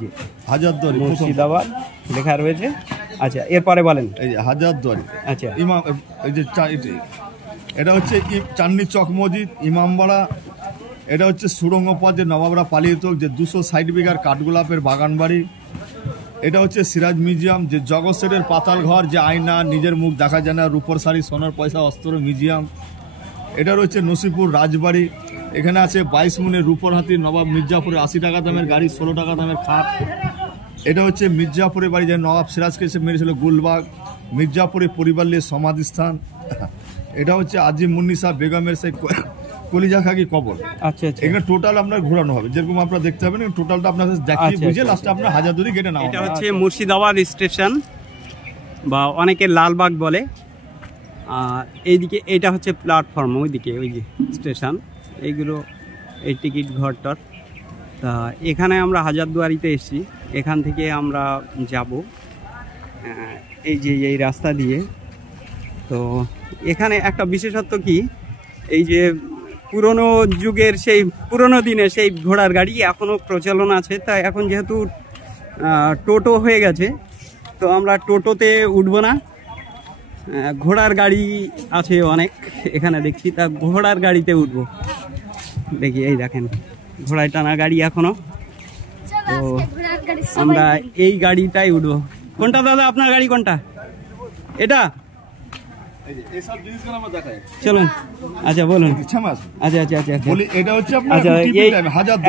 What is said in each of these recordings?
জি হাজারদুয়ারি মুর্শিদাবাদ লেখা রয়েছে। আচ্ছা, এরপরে বলেন। এই যে হাজারদুয়ারি। আচ্ছা, ইমাম, এই যে এটা হচ্ছে চাঁদনি চক মসজিদ, ইমামবাড়া। এটা হচ্ছে সুড়ঙ্গ পথ, যে নবাবরা পালিয়ে যেত, যে 260 বিঘার কাঠগোলাপের বাগান বাড়ি। এটা হচ্ছে সিরাজ মিউজিয়াম, যে জগৎ সেটের পাতাল ঘর, যে আয়না, নিজের মুখ দেখা যায় না, রূপর শাড়ি, সোনার পয়সা, অস্ত্র মিউজিয়াম। এটা রয়েছে নসিপুর রাজবাড়ি। এখানে আছে 22 মণের রূপর হাতি, নবাব মির্জাপুরের 80 টাকা দামের গাড়ি, 16 টাকা দামের খাট। এটা হচ্ছে মির্জাপুরের বাড়ি, যে নবাব সিরাজকে এসে মেরেছিল গুলবাগ। মির্জাপুরের পরিবার নিয়ে সমাধিস্থান। এটা হচ্ছে আজিম মুন্নিসা বেগমের সেই কলিজা খাকি কবর। আচ্ছা আচ্ছা, এখানে টোটাল আপনার ঘোরানো হবে, যেরকম আপনারা দেখতে পাবেন টোটালটা আপনার দেখিয়ে বুঝে লাস্টে আপনার হাজারদুয়ারি গেটে নাও। এটা হচ্ছে মুর্শিদাবাদ স্টেশন বা অনেকে লালবাগ বলে। এইদিকে এটা হচ্ছে প্ল্যাটফর্ম, ওইদিকে ওই যে স্টেশন, এইগুলো এই টিকিট ঘরটার। তা এখানে আমরা হাজারদুয়ারিতে এসেছি, এখান থেকে আমরা যাব এই যে এই রাস্তা দিয়ে। তো এখানে একটা বিশেষত্ব কি, এই যে পুরনো যুগের সেই পুরনো দিনে সেই ঘোড়ার গাড়ি এখনও প্রচলন আছে। তা এখন যেহেতু টোটো হয়ে গেছে, তো আমরা টোটোতে উঠবো না, ঘোড়ার গাড়ি আছে অনেক এখানে দেখছি, তা ঘোড়ার গাড়িতে উঠবো। দেখি এই দেখেন ঘোড়ায় টানা গাড়ি এখনো, তো আমরা এই গাড়িটাই উঠবো। কোনটা দাদা, আপনার গাড়ি কোনটা? এটা চলুন। আচ্ছা বলুন। আচ্ছা আচ্ছা আচ্ছা, এটা হচ্ছে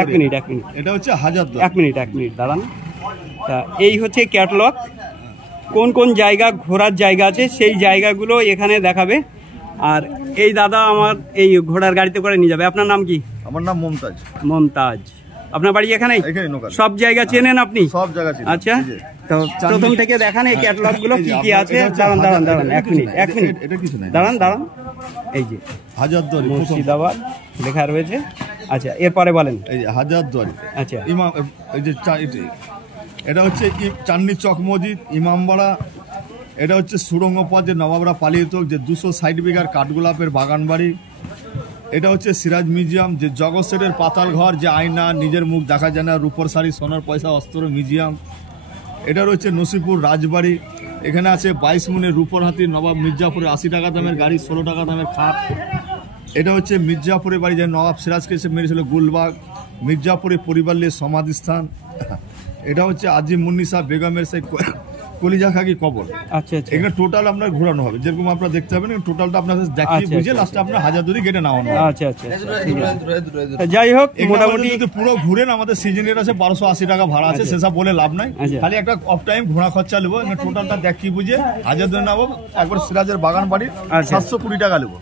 এক মিনিট এটা হচ্ছে হাজারদুয়ারি। এক মিনিট দাঁড়ান। তা এই হচ্ছে ক্যাটালগ, কোন কোন জায়গা ঘোরার জায়গা আছে সেই জায়গাগুলো এখানে দেখাবে। আর এই দাদা আমার এই ঘোড়ার গাড়িতে করে নিয়ে যাবে। আপনার নাম কি? আমার নাম মমতাজ। মমতাজ, আপনার বাড়ি এখানে? সব জায়গা চেনেন আপনি? সব জায়গা চিনি। আচ্ছা, তো প্রথম থেকে দেখান এই ক্যাটালগ গুলো কি কি আছে। দাঁড়ান এক মিনিট এটা কিছু নাই, দাঁড়ান। এই যে হাজারদুয়ারি মুর্শিদাবাদ লেখা রয়েছে। আচ্ছা, এরপরে বলেন। এই যে হাজারদুয়ারি। আচ্ছা, ইমাম, এই যে এটা হচ্ছে চাঁদনি চক মসজিদ, ইমামবাড়া। এটা হচ্ছে সুড়ঙ্গ পথ, যে নবাবরা পালিয়ে যেত, যে 260 বিঘার কাঠগোলাপের বাগান বাড়ি। এটা হচ্ছে সিরাজ মিউজিয়াম, যে জগৎ সেটের পাতাল ঘর, যে আয়না, নিজের মুখ দেখা যায় না, রূপর শাড়ি, সোনার পয়সা, অস্ত্র মিউজিয়াম। এটা রয়েছে নসিপুর রাজবাড়ি। এখানে আছে 22 মণের রূপর হাতি, নবাব মির্জাপুরের 80 টাকা দামের গাড়ি, 16 টাকা দামের খাট। এটা হচ্ছে মির্জাপুরের বাড়ি, যে নবাব সিরাজকে এসে মেরেছিল গুলবাগ। মির্জাপুরের পরিবার নিয়ে সমাধিস্থান। এটা হচ্ছে আজিম মুন্নিসা বেগমের সেই কলিজা খাকি কবর। আচ্ছা আচ্ছা, এখানে টোটাল আপনার ঘোরানো হবে, যেরকম আপনারা দেখতে পাবেন টোটালটা আপনার দেখিয়ে বুঝে লাস্টে আপনার হাজারদুয়ারি গেটে নাও। আচ্ছা আচ্ছা, যাই হোক মোটামুটি যদি পুরো ঘুরেন, আমাদের সিজনের আছে 1280 টাকা ভাড়া আছে, সেসব বলে লাভ নাই। খালি একটা অফ টাইম ঘোড়া খরচা নেবো, টোটালটা দেখিয়ে বুঝে হাজারদুয়ারি নামবো। একবার সিরাজের বাগান বাড়ি 720 টাকা নেবো।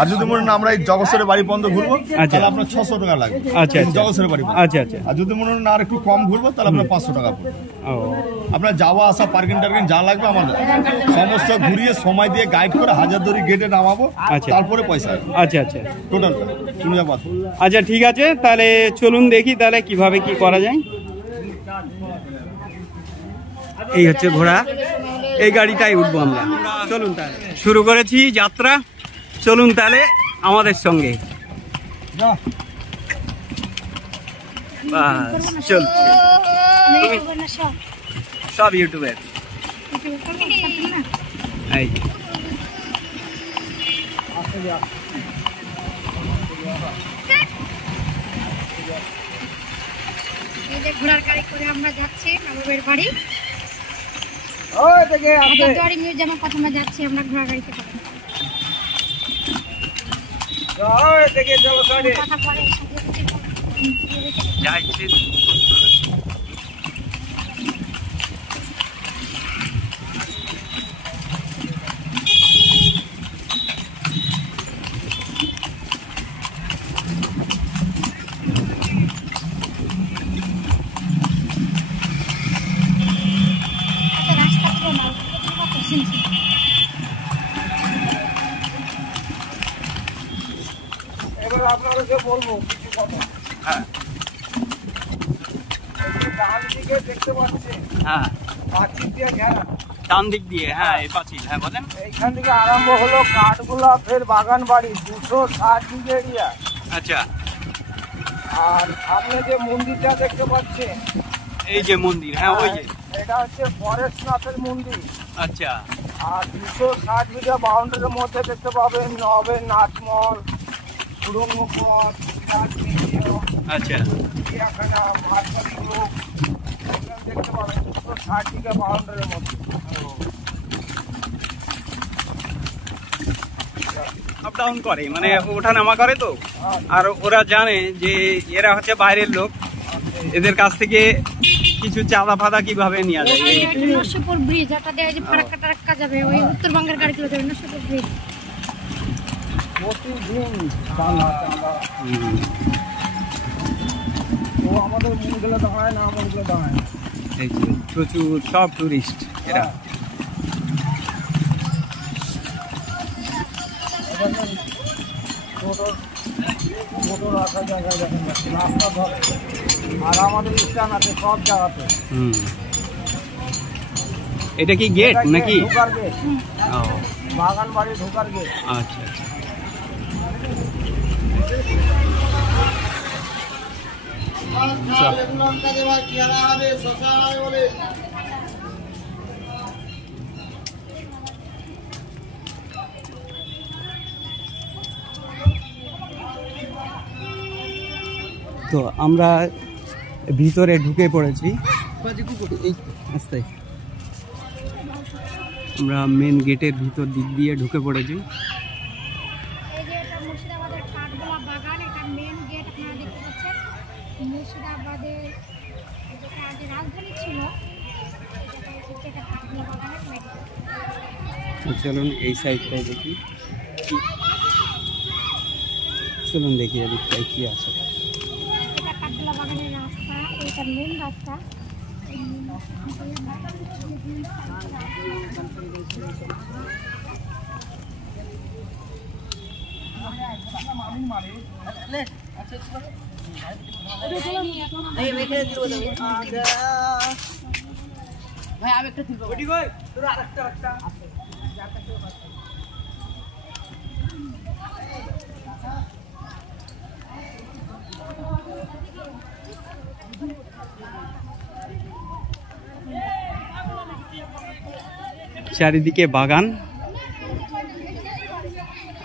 আর যদি মনে না আমরা এই জগৎসের বাড়ি পর্যন্ত ঘুরবো, তাহলে আপনার 600 টাকা লাগবে। আচ্ছা, জগৎসের বাড়ি। আচ্ছা আচ্ছা, আর যদি মনে না আর একটু কম ঘুরবো, তাহলে আপনার 500 টাকা পড়বে। আপনার যাওয়া আসা পার্কিং টার্কিং যা লাগবে আমাদের সমস্ত ঘুরিয়ে সময় দিয়ে গাইড করে হাজারদুয়ারি গেটে নামাবো, তারপরে পয়সা। আচ্ছা আচ্ছা, টোটালটা শুনে যাবো। আচ্ছা ঠিক আছে, তাহলে চলুন দেখি তাহলে কিভাবে কি করা যায়। এই হচ্ছে ঘোড়া, এই গাড়িটাই উঠবো আমরা। চলুন তাহলে, শুরু করেছি যাত্রা, চলুন তাহলে আমাদের সঙ্গে। বাস চলছে, সব ইউটিউবের। এই ঘোড়ার গাড়ি করে আমরা যাচ্ছি নবাবের বাড়ি। হাজারদুয়ারি মিউজিয়ামে প্রথমে যাচ্ছি আমরা ঘোড়ার গাড়িতে করে। এবার আপনাদেরকে বলবো কিছু কথা। হ্যাঁ, ডান দিকে দেখতে পাচ্ছেন, হ্যাঁ পাঁচিল দিয়ে ঘেরা। ডান দিক দিয়ে, হ্যাঁ এই পাঁচিল, হ্যাঁ বলেন। এইখান থেকে আরম্ভ হলো কাঠগোলাপের বাগান বাড়ি, 260 বিঘা এরিয়া। আচ্ছা, আর সামনে যে মন্দিরটা দেখতে পাচ্ছেন, এই যে মন্দির, হ্যাঁ ওই যে। এটা হচ্ছে পরেশনাথের মন্দির। আচ্ছা আর 260 বিঘা বাউন্ডারির মধ্যে দেখতে পাবেন নবের নাচমল, সুড়ঙ্গ পথ, আচ্ছা চিড়িয়াখানা, ভাতবাড়ি গ্রুপ দেখতে পাবেন 260 বিঘা বাউন্ডারির মধ্যে। আপ ডাউন করে, মানে ওঠানামা করে তো। আর ওরা জানে যে এরা হচ্ছে বাইরের লোক, এদের কাছ থেকে কিছু চাঁদা ফাদা কিভাবে নেওয়া যায়। নরসিংপুর ব্রিজ, ওটা দিয়ে যে ফারাক্কা টারাক্কা যাবে, ওই উত্তরবঙ্গের গাড়িগুলো যাবে নরসিংপুর ব্রিজ। প্রতিদিন চাঁদা চাঁদা। তো আমাদের মনগুলো দাঁড়ায় না, আমারগুলো দাঁড়ায় না। এই যে প্রচুর সব টুরিস্ট এরা। টোটো রাখার জায়গায় দেখেন রাস্তা ধরে, আর আমাদের স্ট্যান্ড আছে সব জায়গাতে। এটা কি গেট নাকি? ঢোকার গেট, ও বাগান বাড়ি ঢোকার গেট। আচ্ছা আচ্ছা। তো আমরা ভিতরে ঢুকে পড়েছি, আস্তে আমরা মেন গেটের ভিতর দিক দিয়ে ঢুকে পড়েছি। এই যে এটা মুর্শিদাবাদের কাঠগোলা বাগান, এটা মেন গেট আপনারা দেখতে পাচ্ছেন। মুর্শিদাবাদের যেটা আগে রাজধানী ছিল, এটা কাঠগোলা বাগানের মেন গেট। তো চলুন এই সাইডটাই দেখি, চলুন দেখি এদিকটায় কি আছে। এটা কাঠগোলা বাগানের রাস্তা, এটা মেন রাস্তা। চারিদিকে বাগান,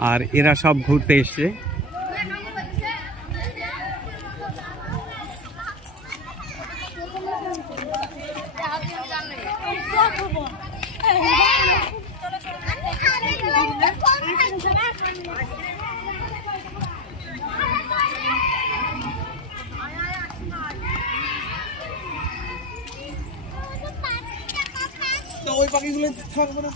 আর এরা সব ঘুরতে এসছে। তো ওই পাখিগুলো থাকবে না,